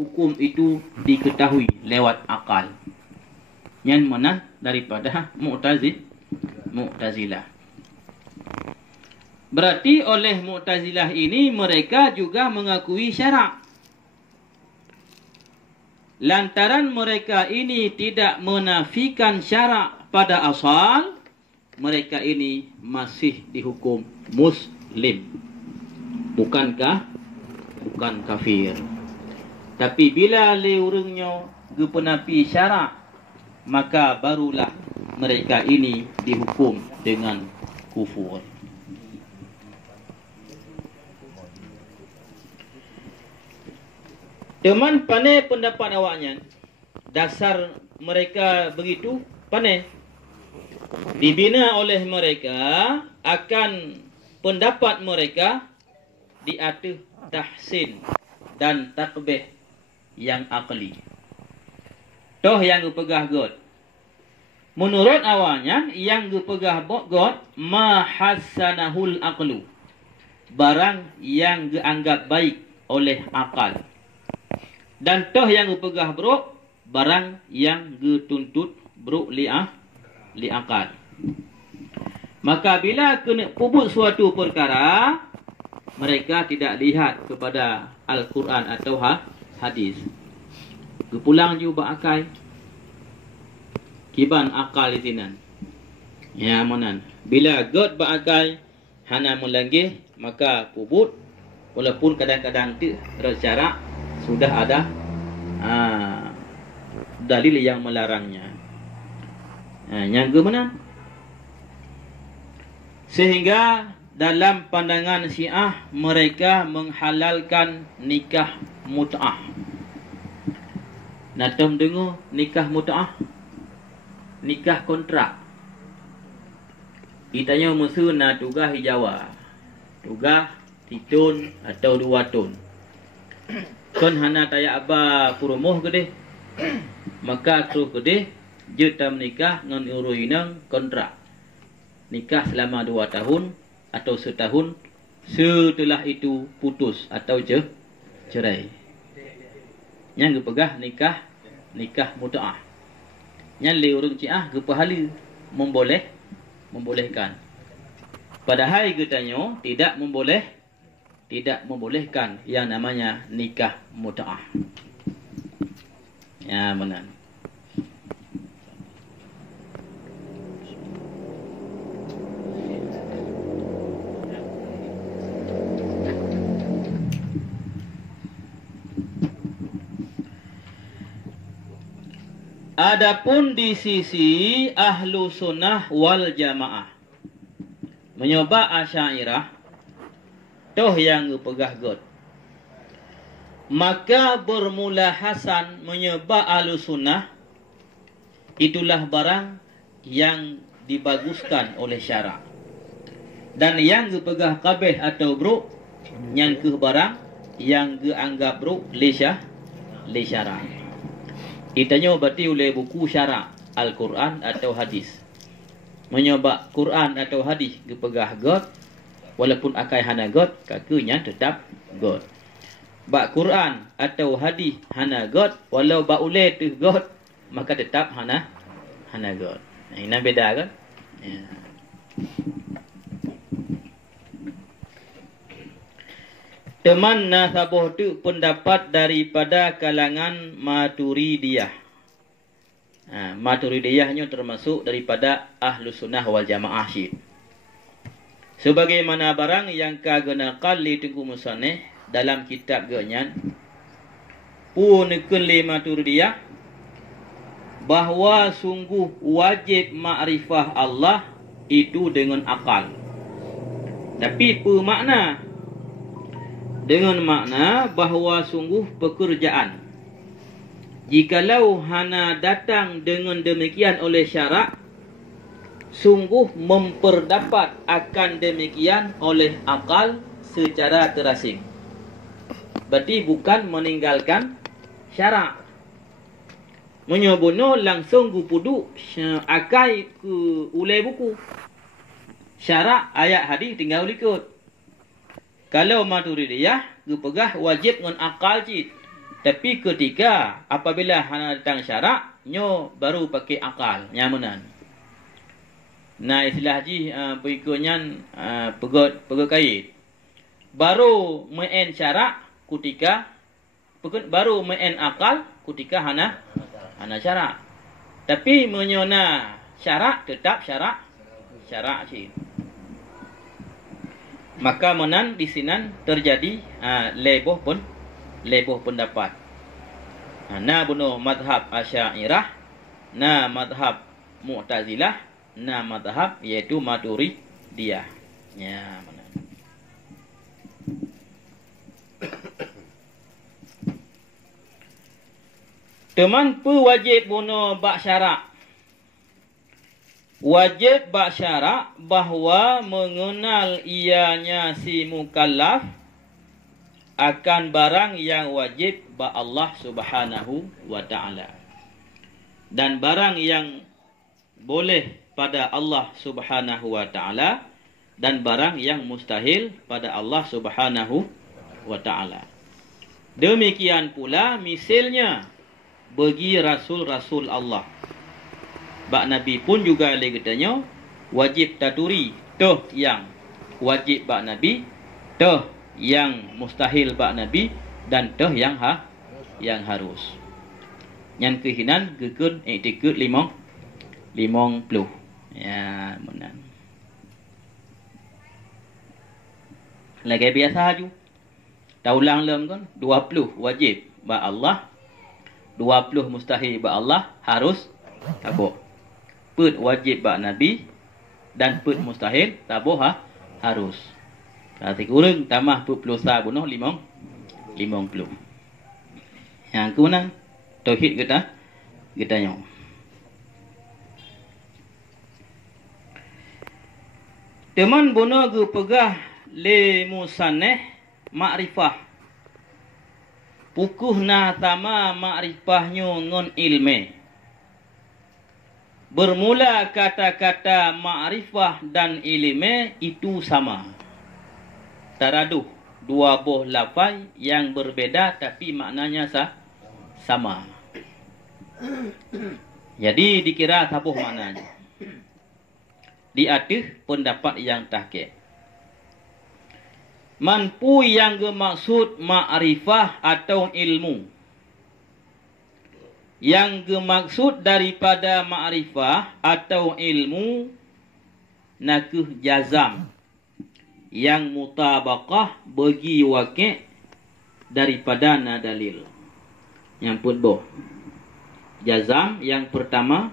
hukum itu diketahui lewat akal. Yang mana daripada Mu'tazilah. Berarti oleh Mu'tazilah ini mereka juga mengakui syarak. Lantaran mereka ini tidak menafikan syarak pada asal, mereka ini masih dihukum Muslim. Bukan kafir. Tapi bila leurengnya gepenapi syarak, maka barulah mereka ini dihukum dengan kufur. Teman pandai pendapat awaknya. Dasar mereka begitu pandai. Dibina oleh mereka akan pendapat mereka di atas tahsin dan takbih yang akli. Toh yang gepegah God. Menurut awalnya yang gepegah God mahassanahul aqlu. Barang yang dianggap baik oleh akal. Dan toh yang gepegah buruk barang yang dituntut buruk li akal. Maka bila kena pubut suatu perkara, mereka tidak lihat kepada Al-Quran atau hadis. Kepulang juga akal. Kiban akal di sini. Ya manan. Bila God berakal hana melangih, maka pubut walaupun kadang-kadang secara sudah ada dalil yang melarangnya. Yang kemudian sehingga dalam pandangan Syiah mereka menghalalkan nikah mut'ah. Natum dengar nikah mut'ah? Nikah kontrak. Itanya musuh na tugah Jawa. Tugah titun atau 2 tun. Kon hana taya aba purumuh gede. Maka kru gede juta menikah ngan uruhinang kontrak. Nikah selama 2 tahun atau setahun, setelah itu putus atau cerai. Yang gepegah nikah mut'ah. Yang le urang Syiah gepahala membolehkan. Padahal katanya tidak membolehkan yang namanya nikah mut'ah. Ya benar. Adapun di sisi ahlu sunnah wal jamaah menyoba Asy'ariyah toh yang pegah God, maka bermula Hasan menyoba ahlu sunnah itulah barang yang dibaguskan oleh syarak, dan yang pegah kabeh atau buruk yang ke barang yang dianggap buruk li syarak. Itanya berarti oleh buku syarak Al-Quran atau hadis. Menyoba Quran atau hadis gepegah God, walaupun akai hana God, kakunya tetap God. Bak Quran atau hadis hana God, walau ba ulai tu God, maka tetap hana God. Ini beda kan? Ya. Teman nasabuh tu pendapat daripada kalangan Maturidiyah. Maturidiyahnya termasuk daripada ahlu sunnah wal jamaah syid. Sebagaimana barang yang kagenakal li tengku musaneh dalam kitab genyan pun li Maturidiyah bahawa sungguh wajib makrifah Allah itu dengan akal. Tapi apa makna? Dengan makna bahawa sungguh pekerjaan, jikalau hana datang dengan demikian oleh syarak, sungguh memperdapat akan demikian oleh akal secara terasing. Berarti bukan meninggalkan syarak. Menyobono langsung gupudu akai ke ulai buku. Syarak ayat hadis tinggal ikut. Kalau Maturidiyah gepegah wajib dengan akal cit. Tapi ketika apabila hana datang syarak, nyo baru pakai akal, nyamanan. Nah, istilah haji berikutnya pegot kait. Baru main syarak ketika baru main akal ketika hana syarak. Tapi menyona syarak tetap syarak sih. Maka menan di sinan terjadi leboh pendapat. Na bunuh madhab Asy'ariyah, na madhab Mu'tazilah, na madhab yaitu Maturidiyah. Ya, mana? Teman pu wajib bunuh bak syarak. Wajib bak syarak bahawa mengenal ianya si mukallaf akan barang yang wajib bak Allah Subhanahu wa ta'ala. Dan barang yang boleh pada Allah Subhanahu wa ta'ala dan barang yang mustahil pada Allah Subhanahu wa ta'ala. Demikian pula misalnya bagi rasul-rasul Allah. Bak Nabi pun juga lagi katanya wajib taturi toh yang wajib bak Nabi, toh yang mustahil bak Nabi dan toh yang harus. Yang kehinan gekun iktikad 50. Ya, benar. Lagi biasa aju. Taulang lem kan 20 wajib bak Allah, 20 mustahil bak Allah, harus tabuh. Put wajib bak Nabi dan put mustahil tabuh harus. Berarti kurang tambah put pelusa bunuh 50. Yang kemudian tauhid kita nyong. Teman bunuh gu pegah le musaneh ma'rifah. Pukuh na sama ma'rifahnya ngon ilme. Bermula kata-kata ma'rifah dan ilme itu sama. Taraduh, dua buah lafaz yang berbeda tapi maknanya sama. Jadi dikira tabuh maknanya. Di atas pendapat yang tahqiq. Manpu yang bermaksud ma'rifah atau ilmu. Yang bermaksud daripada ma'rifah atau ilmu nakuh jazam. Yang mutabaqah bagi waqi' daripada na dalil. Yang putboh. Jazam yang pertama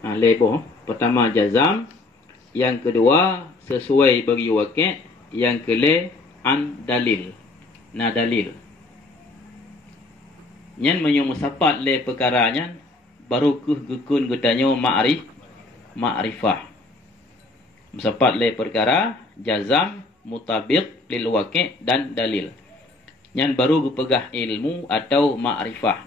leboh. Pertama jazam. Yang kedua sesuai bagi waqi'. Yang kele an dalil. Na dalil. Nyan menyong sapat le perkara nyan baru kuh gukun gutanyo ma'rifah. Sapat le perkara jazam mutabiq lil waqi' dan dalil. Nyan baru gupegah ilmu atau ma'rifah.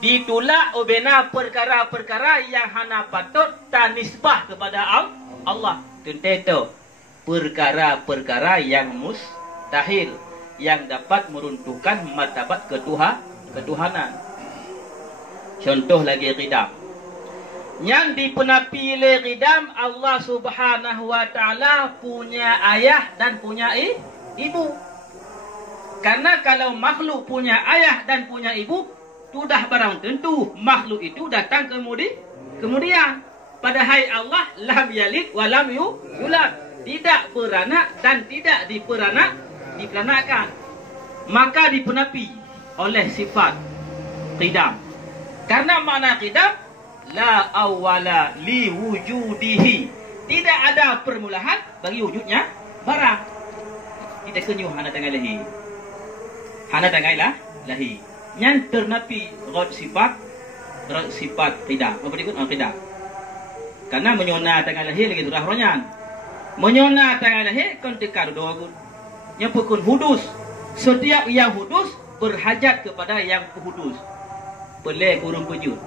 Ditulak obena perkara-perkara yang hana patut tanisbah kepada Allah. Tentu perkara-perkara yang mustahil yang dapat meruntuhkan martabat ketuhanan. Contoh lagi qidam. Yang dipenapi le qidam Allah Subhanahu wa ta'ala punya ayah dan punya ibu. Karena kalau makhluk punya ayah dan punya ibu, sudah barang tentu makhluk itu datang kemudian. Padahal Allah lam yalid wa lam yulad. Tidak beranak dan tidak diperanakan. Maka dipenapi oleh sifat qidam. Karena makna qidam la awwala li wujudihi. Tidak ada permulaan bagi wujudnya barang. Kita kenyuh hana tangai lahi. Hana tangai lahi. Yang ternapi rod sifat qidam. Apa dikut qidam? Karena menyona tangai lahi lagi surah ronyan. Menyona tangai lahi kontekar doa gun. Yang pukun hudus. Setiap yang hudus berhajat kepada yang hudus. Pelai kurung pejut.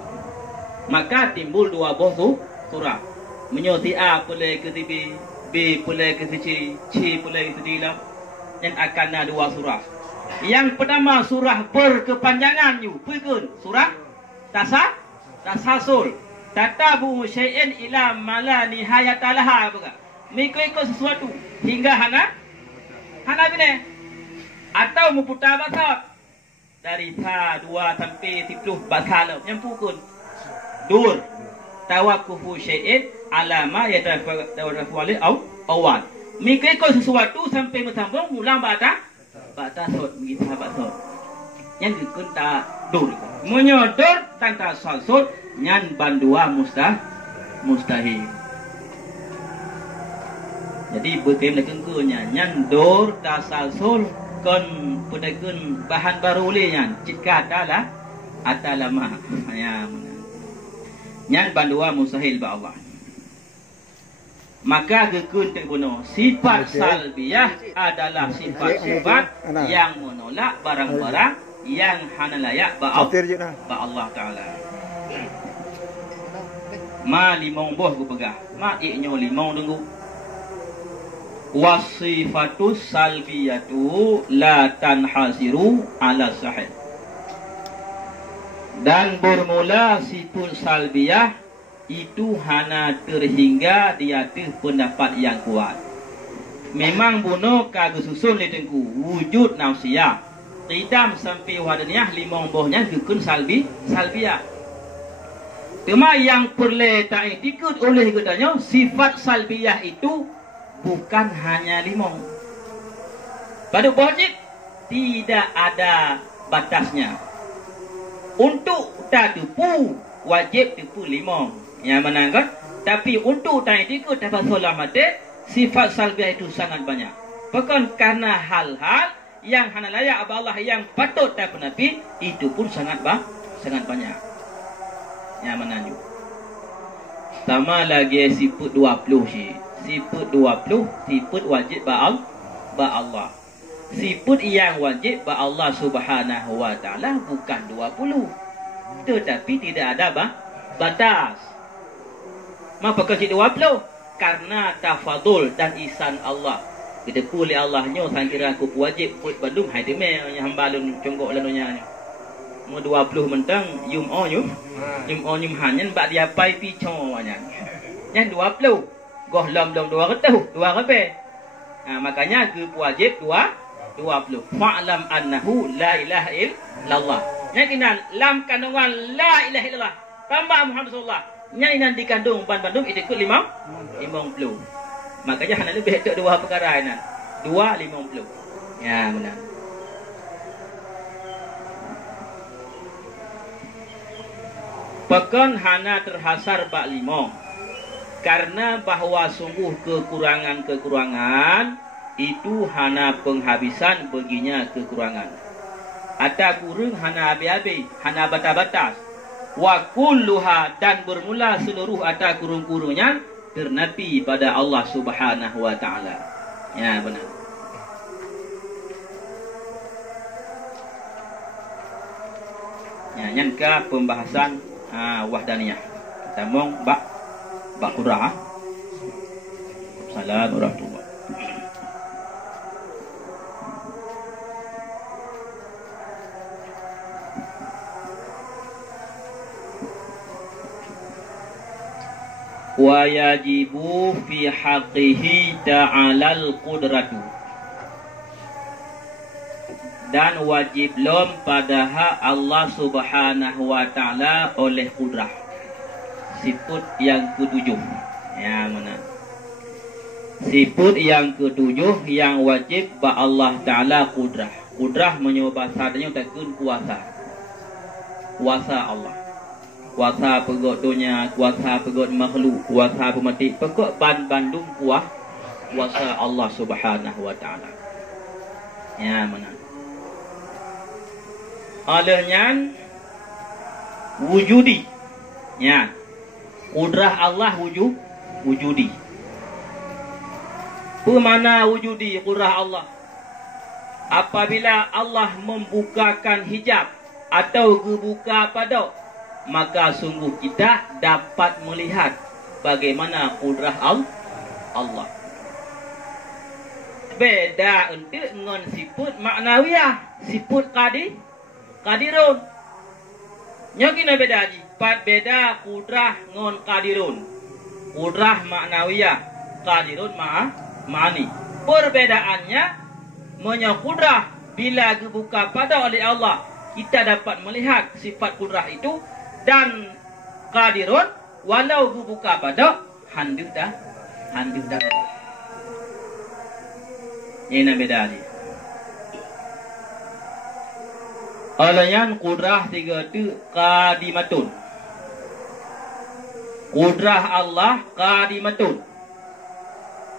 Maka timbul dua buah surah. Menyoti A pelai ke B pelai ke C pelai ke D. Yang akan ada dua surah. Yang pertama surah berkepanjangan you. Pukul surah tasasul. Tatabu syai'in ila mala nihayatalaha apa? Mengikut sesuatu hingga hana bine. Atau memputar batat dari ta 2 sampai 10 batal yang pukul. Dur. Tawakufu syai'in ala ma yatawaqqafu alaihi awal. Mengikut sesuatu sampai bersambung ulang batas begitu batas. Yang dikunta dur. Menyodor tanpa salsut nyan bandua mustahil. Jadi berkem lekengkunya nyan dur tasalsul kon pudakun bahan baru lenya citka adalah atalama ya nyan bandua mustahil ba Allah. Maka gekun terbunuh sifat salbiyah adalah sifat-sifat yang menolak barang-barang yang hana layak ba Allah Ta'ala. Ma limong boh ku pegah. Ma iknyo limong tunggu. Wasifatus salbiyatu la tanhasiru ala sahih. Dan bermula sifat salbiyah itu hanya terhingga di atas pendapat yang kuat. Memang bunuh kagak susun di tengku wujud nafsiyah. Tidam sampai wadaniah limong bohnya gukun salbiyah. Cuma yang perlu tak ikut oleh katanya sifat salbiyah itu bukan hanya limong. Pada wajib tidak ada batasnya. Untuk tak tipu wajib tipu limong. Yang menangkan. Tapi untuk tak ikut dapat selamat sifat salbiyah itu sangat banyak. Bukan karena hal-hal yang hana layak Allah yang patut tak penapi itu pun sangat banyak. Yang menanju. Sama lagi sifat 20 sih. Sifat 20 sifat wajib ba Allah. Sifat yang wajib ba Allah Subhanahu wa taala bukan 20. Tetapi tidak ada batas. Maka kasi 20 karena tafadul dan ihsan Allah. Kita pulih Allahnya sangkira aku wajib put Bandung hai teme yang hambalun conggok lanunya. Mu 20 mentang yum hanyen bak dia pai pi chowanya. Yang 20 goh lom 2 rabe. Makanya ke wajib 20. Fa'lam annahu la ilaha illallah. Yang kinan lam kandungan la ilaha illallah. Tambah Muhammad sallallahu. Yang inan dikandung Bandung itu ikut 50. Makanya hanya lebih itu 2 perkara inan. 250. Ya benar. Pekan hana terhasar bak 5. Karena bahwa sungguh kekurangan itu hana penghabisan baginya kekurangan. Ada kurang hana habis-habis, hana batas-batas. Wa kulluha dan bermula seluruh ada kurung-kurungnya ternapi pada Allah Subhanahu wa taala. Ya benar. Ya nyangka pembahasan wahdaniyah. Kita mong bak qur'ah. Assalamualaikum warahmatullahi. Wa yajibu fi haqqihi ta'alal qudratu. Dan wajib lom pada hak Allah Subhanahu wa taala oleh kudrah. Sifat yang ketujuh. Ya mana? Sifat yang ketujuh yang wajib ba Allah taala kudrah. Kudrah menyebabkan bahasanya takun kuasa. Kuasa Allah. Kuasa pegot dunia, kuasa pegot makhluk, kuasa pemati, pekok bandung kuasa Allah Subhanahu wa taala. Ya mana? Olehnya wujudi. Ya. Kudrah Allah wujudi. Pemana wujudi kudrah Allah? Apabila Allah membukakan hijab atau kebuka pada, maka sungguh kita dapat melihat bagaimana kudrah Allah. Beda untuk dengan sifat maknawiyah. siput qadirun. Nyokina beda haji. Pat beda kudrah ngon qadirun. Kudrah maknawiyah, qadirun ma'ani. Perbedaannya menyakudrah bila dibuka pada oleh Allah, kita dapat melihat sifat kudrah itu, dan qadirun walau dibuka pada handuk dah. Ini beda ni. Alayan kudrah tiga tu qadimatun. Kudrah Allah qadimatun.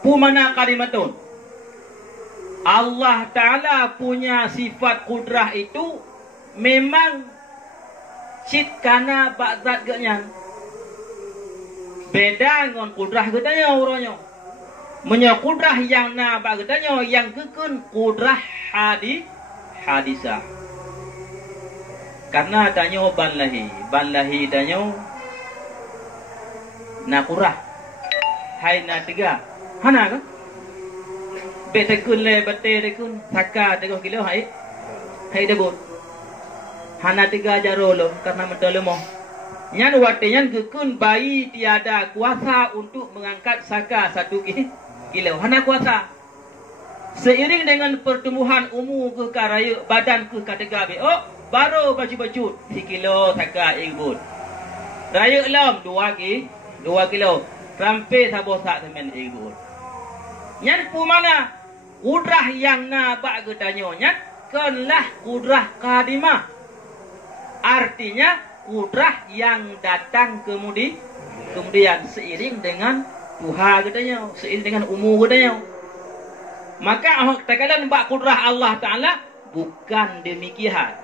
Pumana qadimatun. Allah Ta'ala punya sifat kudrah itu memang citkana ba'zat genyan. Beda dengan kudrah getanya orangnya. Menya kudrah yang na ba getanya yang kekun kudrah hadisah. Karena tanya ban lahi tanya na kurah. Hai na tiga. Hana kan? Betekun le bete tekun saka 3 kilo hai debut. Hana tiga jarolo karena mentolemo. Nyan watinya kekun bayi tiada kuasa untuk mengangkat saka 1 kilo. Hana kuasa. Seiring dengan pertumbuhan umur ke karaya badan ke kategori baru baju-baju 1 kilo saka igbut. Raya lam 2 kilo. Sampai sabosak semen igbut. Nyan pu mana? Kudrah yang na ba getanya nyan kenlah kudrah qadimah. Artinya kudrah yang datang kemudian seiring dengan Tuhan katanya, seiring dengan umur katanya. Maka terkadang bak kudrah Allah Ta'ala bukan demikian.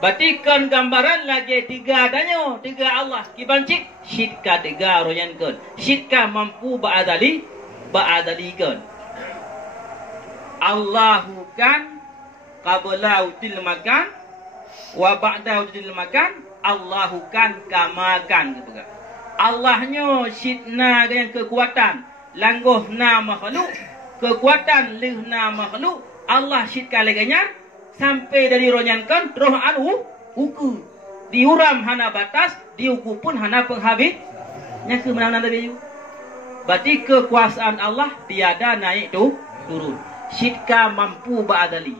Batikan gambaran lagi 3 adanya, 3 Allah. Kibancik syidka 3 royankan. Syidka mampu ba'adalikan. Allahu kan qabla udil makan wa ba'da udil makan. Allahu kan kamakan. Allahnya syidna dengan kekuatan. Langguhna makhluk. Kekuatan lihna makhluk. Allah syidka leganya. Sampai dari ronyankan terus uku. Diuram hana batas. Diuku pun hana penghabis. Nya ke mana tadi? Berarti kekuasaan Allah tiada naik tu turun. Syidka mampu ba'adali.